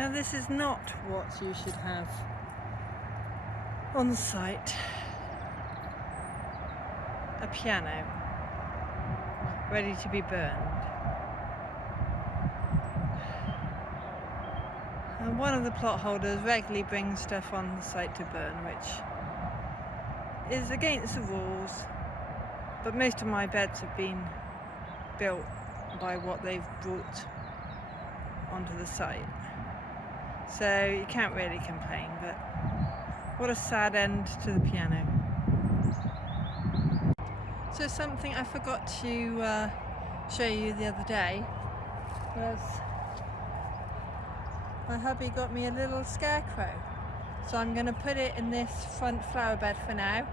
Now this is not what you should have on site. A piano ready to be burned. And one of the plot holders regularly brings stuff on the site to burn, which is against the rules, but most of my beds have been built by what they've brought onto the site, so you can't really complain. But what a sad end to the piano. So something I forgot to show you the other day was my hubby got me a little scarecrow, so I'm going to put it in this front flower bed for now,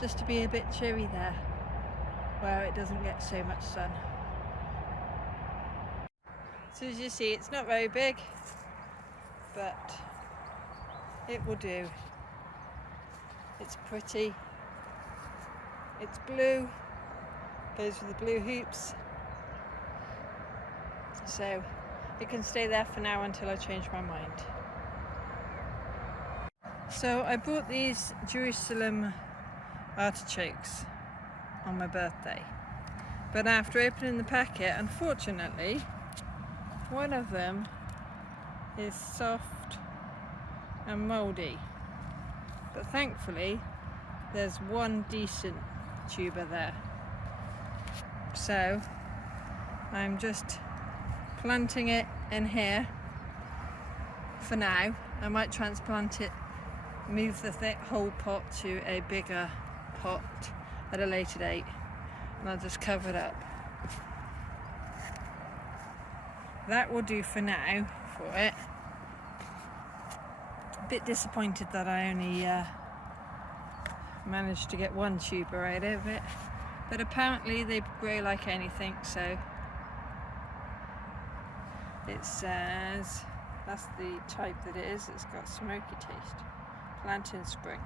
just to be a bit cheery there where it doesn't get so much sun. So as you see, it's not very big, but it will do. It's pretty, it's blue, goes with the blue hoops, so it can stay there for now until I change my mind. So I bought these Jerusalem artichokes on my birthday, but after opening the packet, unfortunately one of them is soft and mouldy, but thankfully there's one decent tuber there, so I'm just planting it in here for now. I might transplant it, move the whole pot to a bigger pot at a later date, and I'll just cover it up. That will do for now for it. A bit disappointed that I only managed to get one tuber out of it, but apparently they grow like anything, so it says that's the type that it is. It's got smoky taste. Plant in spring.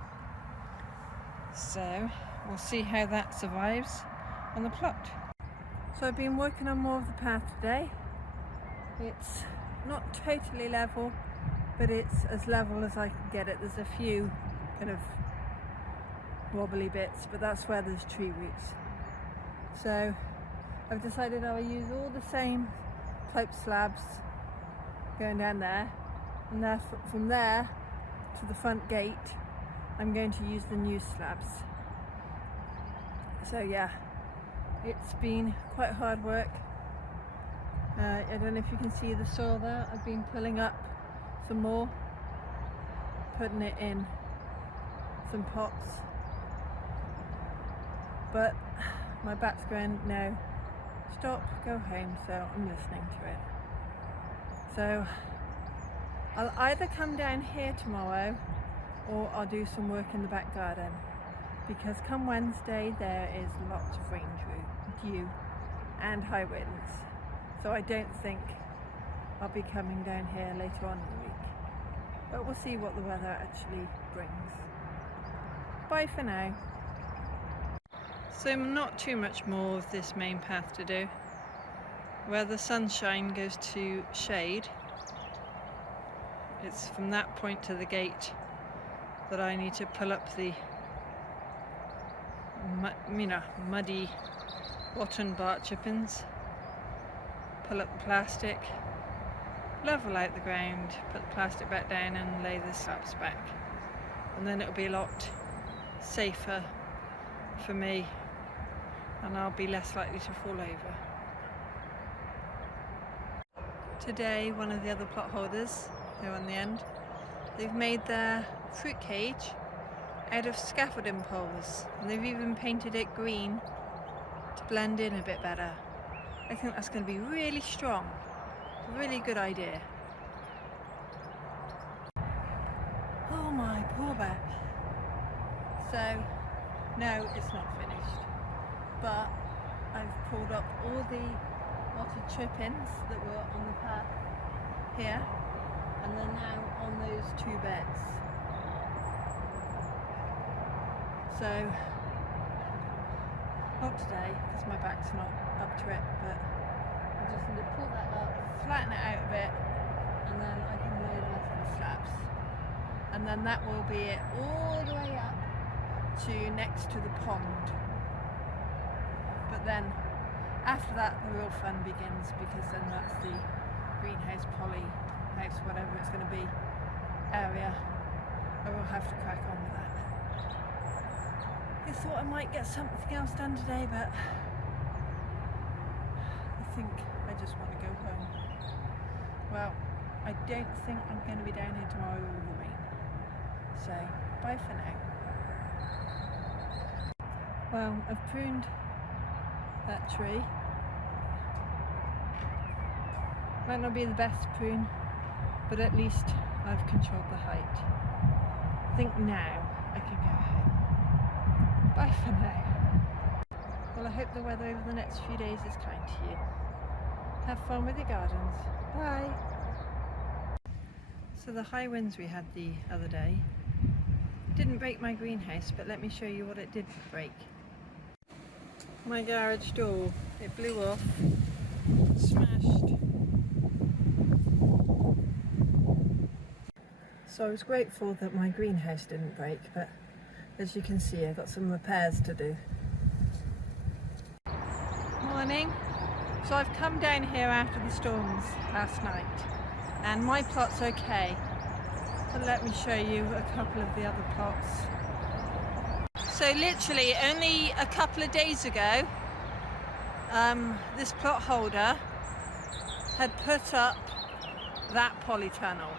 So we'll see how that survives on the plot. So I've been working on more of the path today. It's not totally level, but it's as level as I can get it. There's a few kind of wobbly bits, but that's where there's tree roots. So I've decided I'll use all the same type slabs going down there, and from there to the front gate I'm going to use the new slabs. So yeah, it's been quite hard work. I don't know if you can see the soil there. I've been pulling up some more, putting it in some pots, but my back's going, no, stop, go home, so I'm listening to it. So I'll either come down here tomorrow or I'll do some work in the back garden, because come Wednesday there is lots of rain due and high winds, so I don't think I'll be coming down here later on in the week, but we'll see what the weather actually brings. Bye for now. So not too much more of this main path to do. Where the sunshine goes to shade, it's from that point to the gate that I need to pull up the muddy rotten bark chippings, pull up the plastic, level out the ground, put the plastic back down and lay the slabs back, and then it'll be a lot safer for me and I'll be less likely to fall over. Today one of the other plot holders here on the end, they've made their fruit cage out of scaffolding poles, and they've even painted it green to blend in a bit better. I think that's going to be really strong. A really good idea. Oh my poor back. So no, it's not finished, but I've pulled up all the potted chippings that were on the path here, and they're now on those two beds. So, not today because my back's not up to it, but I just need to pull that up, flatten it out a bit, and then that will be it all the way up to next to the pond. But then after that the real fun begins, because then that's the greenhouse, poly house, whatever it's going to be, area. I will have to crack on with that. I thought I might get something else done today, but I think I just want to go home. Well, I don't think I'm going to be down here tomorrow with the rain. So, bye for now. Well, I've pruned that tree. Might not be the best prune, but at least I've controlled the height. I think now I can go home. Bye for now. Well, I hope the weather over the next few days is kind to you. Have fun with your gardens. Bye. So the high winds we had the other day didn't break my greenhouse, but let me show you what it did break. My garage door, it blew off, smashed. So I was grateful that my greenhouse didn't break, but as you can see, I've got some repairs to do. Morning. So I've come down here after the storms last night, and my plot's okay. But let me show you a couple of the other plots. So literally only a couple of days ago, this plot holder had put up that polytunnel,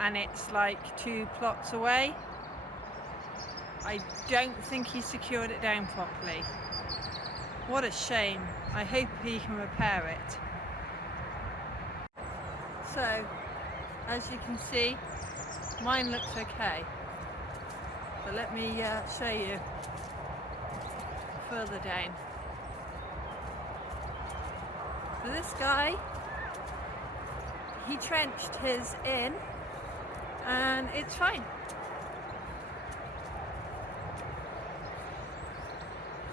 and it's like 2 plots away. I don't think he secured it down properly. What a shame. I hope he can repair it. So, as you can see, mine looks okay. But let me show you further down. So this guy, he trenched his in, and it's fine.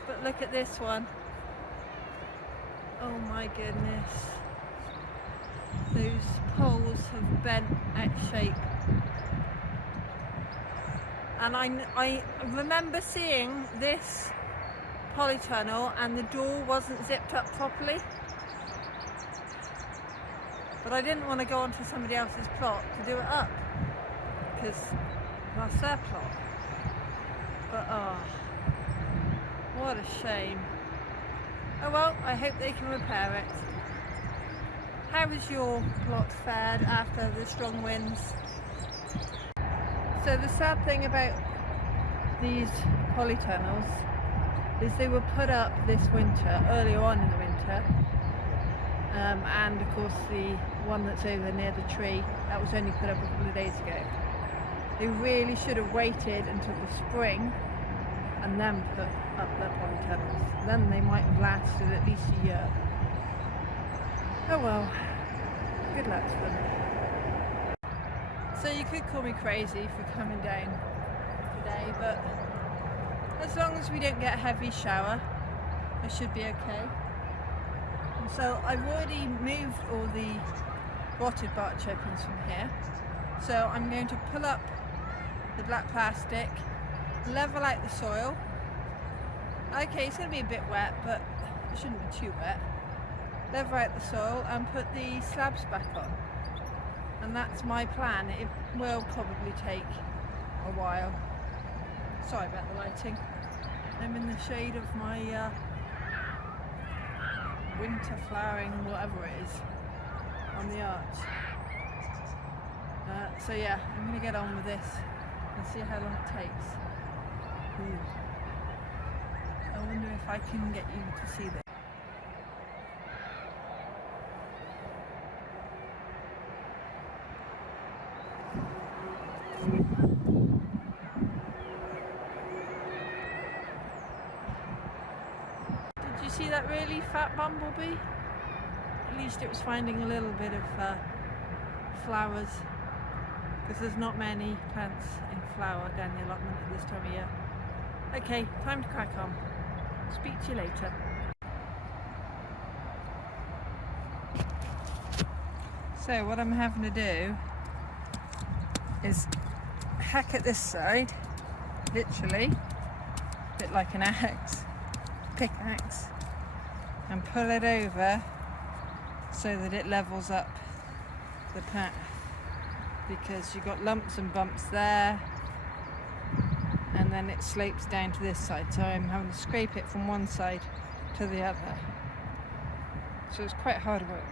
But look at this one. Oh my goodness. Those poles have bent out of shape. And I remember seeing this polytunnel and the door wasn't zipped up properly. But I didn't want to go onto somebody else's plot to do it up, because that's their plot. But oh, what a shame. Oh well, I hope they can repair it. How was your plot fared after the strong winds? So the sad thing about these polytunnels is they were put up this winter, earlier on in the winter, and of course the one that's over near the tree, that was only put up a couple of days ago. They really should have waited until the spring and then put up their polytunnels. Then they might have lasted at least a year. Oh well, good luck to them. So you could call me crazy for coming down today, but as long as we don't get a heavy shower, I should be okay. And so I've already moved all the rotted bark chippings from here. So I'm going to pull up the black plastic, level out the soil. Okay, it's going to be a bit wet, but it shouldn't be too wet. Level out the soil and put the slabs back on. And that's my plan. It will probably take a while. Sorry about the lighting. I'm in the shade of my winter flowering, whatever it is, on the arch. So yeah, I'm going to get on with this and see how long it takes. I wonder if I can get you to see this. Did you see that really fat bumblebee? At least it was finding a little bit of flowers, because there's not many plants in flower down the allotment at this time of year. Okay, time to crack on. Speak to you later. So what I'm having to do is hack at this side, literally, a bit like an pickaxe, and pull it over so that it levels up the path, because you've got lumps and bumps there, and then it slopes down to this side, so I'm having to scrape it from one side to the other, so it's quite hard work.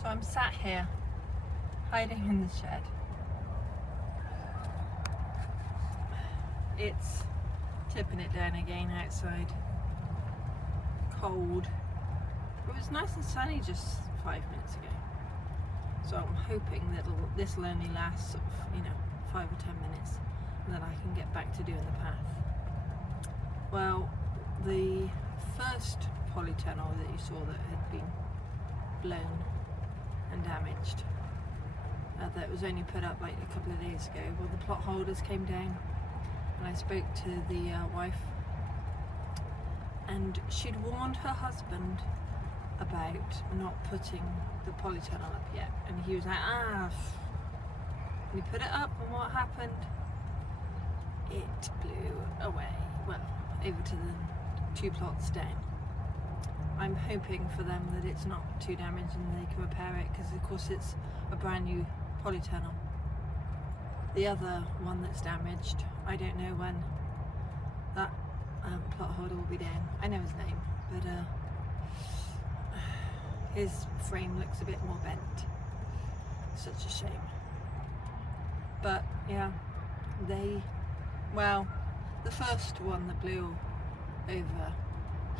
So I'm sat here, hiding in the shed. It's tipping it down again outside. Cold. It was nice and sunny just 5 minutes ago. So I'm hoping that this will only last sort of, 5 or 10 minutes, and then I can get back to doing the path. Well, the first polytunnel that you saw that had been blown and damaged, that was only put up like a couple of days ago. Well, the plot holders came down, and I spoke to the wife, and she'd warned her husband about not putting the polytunnel up yet, and he was like, and he put it up, and what happened? It blew away, well, over to the 2 plots down. I'm hoping for them that it's not too damaged and they can repair it, because of course it's a brand new polytunnel. The other one that's damaged, I don't know when that plot holder will be down. I know his name, but his frame looks a bit more bent. Such a shame. But yeah, the first one that blew over,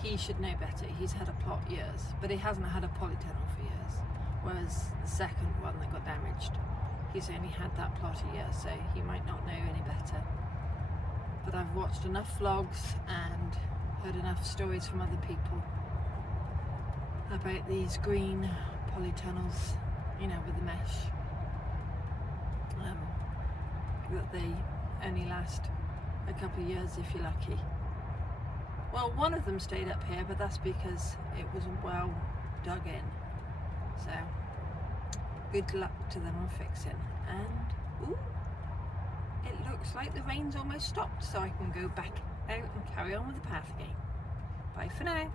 he should know better. He's had a plot years, but he hasn't had a polytunnel for years. Whereas the second one that got damaged, he's only had that plot a year, so he might not know any better. But I've watched enough vlogs and heard enough stories from other people about these green polytunnels, with the mesh, that they only last a couple of years if you're lucky. Well, one of them stayed up here, but that's because it wasn't well dug in. So, good luck to them on fixing. And, ooh, it looks like the rain's almost stopped, so I can go back out and carry on with the path again. Bye for now.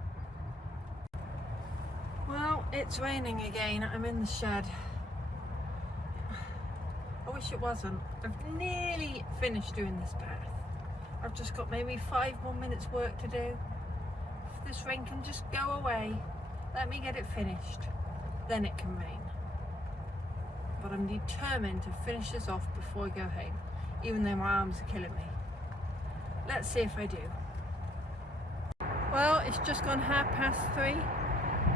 Well, it's raining again. I'm in the shed. I wish it wasn't. I've nearly finished doing this path. I've just got maybe 5 more minutes work to do. If this rain can just go away, let me get it finished, then it can rain. But I'm determined to finish this off before I go home, even though my arms are killing me. Let's see if I do. Well, it's just gone 3:30,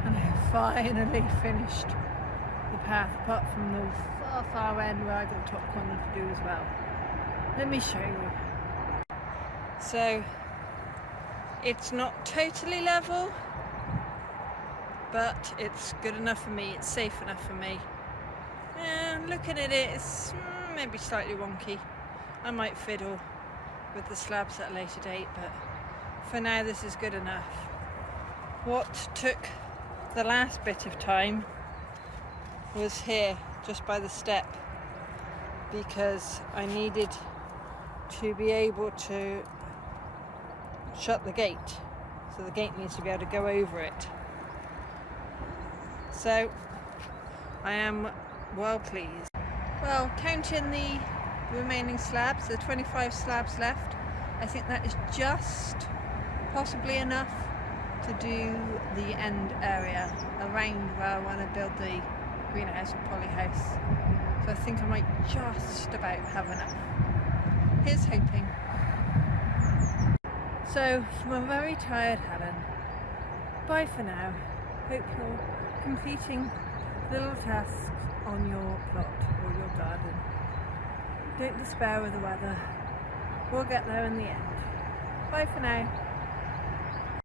and I finally finished the path, apart from the far end where I got a top corner to do as well. Let me show you. So, it's not totally level, but it's good enough for me, it's safe enough for me. And looking at it, it's maybe slightly wonky. I might fiddle with the slabs at a later date, but for now this is good enough. What took the last bit of time was here, just by the step, because I needed to be able to shut the gate, so the gate needs to be able to go over it. So I am well pleased. Well, counting the remaining slabs, the 25 slabs left, I think that is just possibly enough to do the end area around where I want to build the greenhouse or polyhouse. So I think I might just about have enough. Here's hoping. So from a very tired Helen, bye for now. Hope you're completing little tasks on your plot or your garden. Don't despair with the weather. We'll get there in the end. Bye for now.